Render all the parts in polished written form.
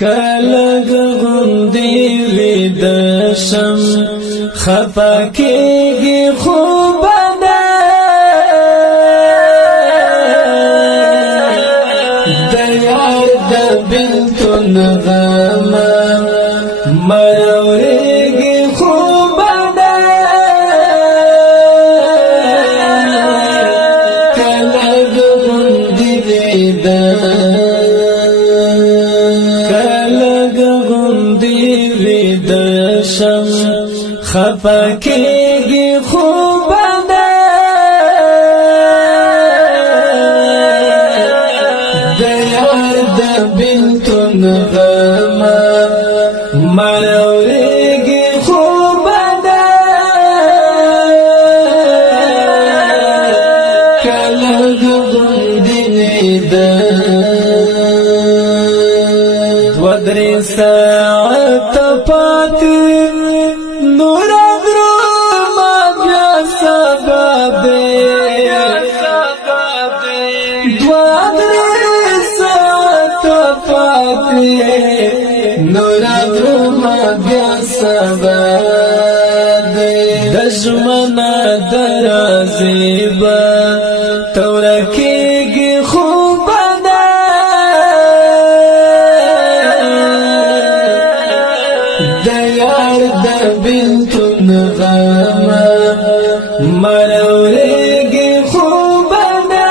کلګ غوندې وید شم خفا کېږي خوب نه د یار د بېلتون غم مړوېږي خوب نه کلګ غوندې وید شم خفا کېږي خوب نه د یار د بېلتون غم مړوېږي خوب نه کلګ غوندې ویده دوه درې ساعته پاتې نور غرما بیا سبب دی دوه درې ساعته پاتې نور غرما بیا سبب دی د ژمنه درازې به توره کېږي خوب نه د یار د بېلتون غم مړوېږي خوب نه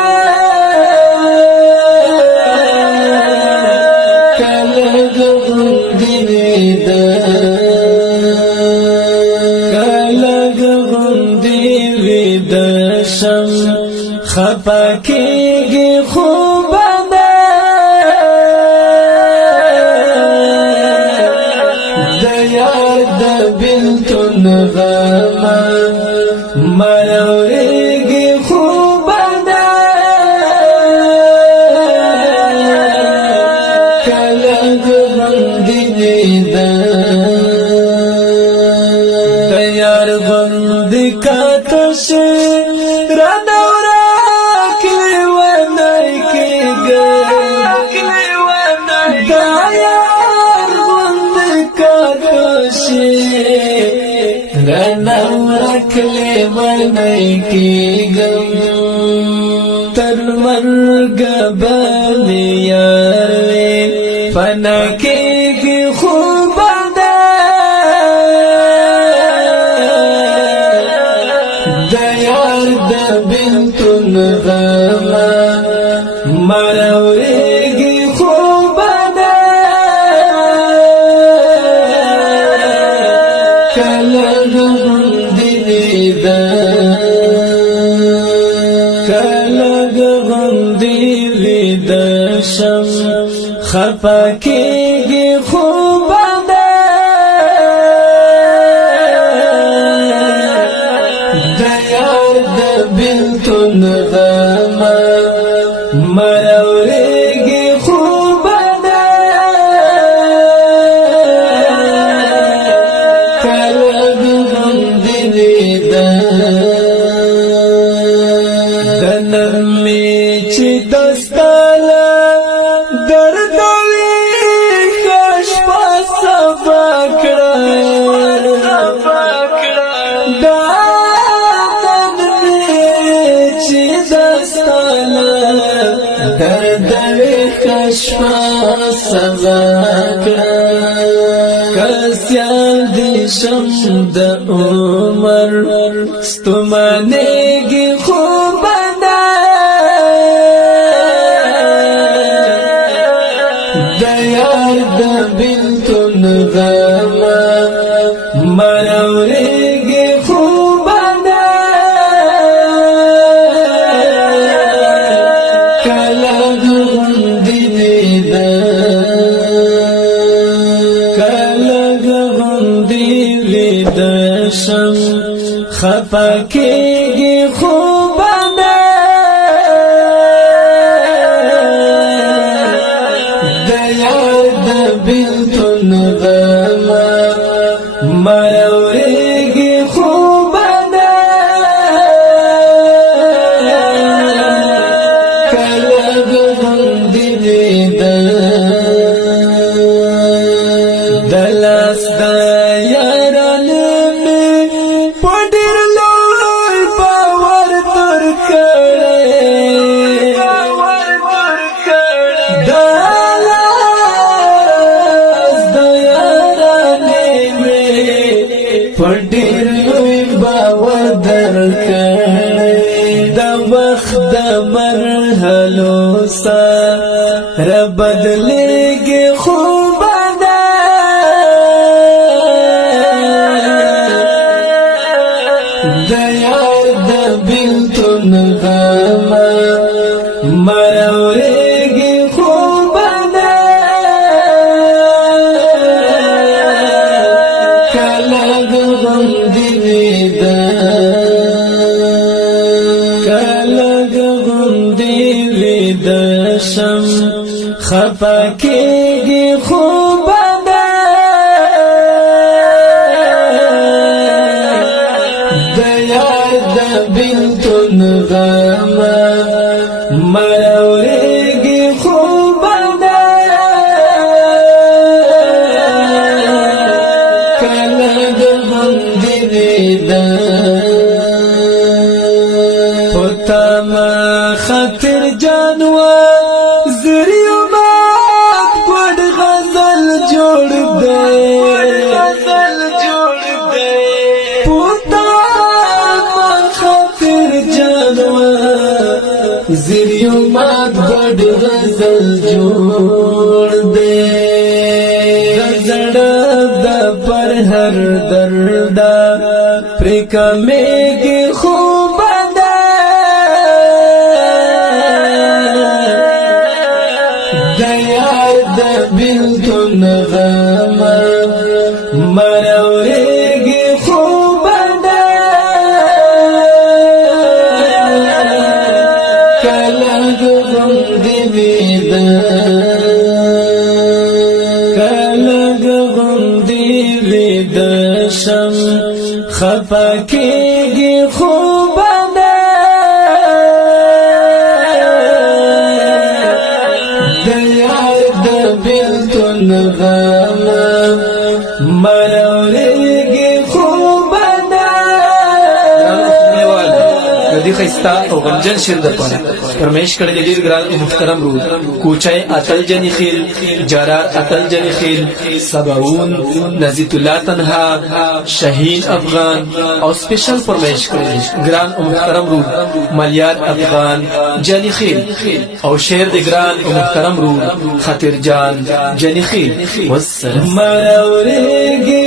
کلګ غوندې ویده کلګ غوندې ویده شم خفا کېږي خوب نه د یار د بېلتون غم مړوېږي خوب نه کلګ غوندې ویده د یار غوندې کاته شي رانه ورکړې ونې کېږي د یار غوندې کاته شي رانه ورکړې ونې کېږم تر مرګه به مې یار وې فنا کېږي خوب نه د یار د بېلتون غم مړوېږي خوب نه کلګ غوندې ویده کلګ غوندې ویده شم خفا کېږي خوب نه د یار د بېلتون غم مړوېږي خوب نه کلګ غوندې ویده د نن مې چې دستاله درد وي ښه شپه صفا کړه دا نن مې چې دستاله درد وي ښه شپه صفا کړه که سیال دې شم د عمر ستومانېږي خوب نه د یار د بېلتون غم مړوېږي خوب نه کلګ غوندې ویده کلګ غوندې ویده شم خفا کېږي خوب نه د یار د بېلتون غم مړوېږي خوب نه کلګ غوندې ویده بدلېږي خوب د یار د بېلتون غم مروړېږي خوب کله غوندې ویده کله غوندې ویده شم خفه کېږي خوب د یار د بېلتون غم مروړېږي خوب کله غوندې ویده په تمه خاطر جانور زریو مات ګډ غزل جوړ دی په تمه خاطر جانور زریو مات ګډ غزل جوړ دی زړه د پر هر درد پر کمیږي خوب د یار د بېلتون غم مروړېږي خوب کله غوندې ویده کله غوندې ویده شم خفه کېږي خوب د یار د بېلتون غم مروړېږي خوب دی خیستا او غمجن شیر در پانا فرمایش کړی دی ډیر ګران او محترم رو کوچای اتل جنی خیل جارا اتل جنی خیل سباون نزیت الله تنها شهین افغان او سپیشل فرمایش کړی دی ګران او محترم رو ملیار افغان جنی خیل او شیر دی ګران او محترم رو خاطر جان جنی خیل والسلام مروړېږي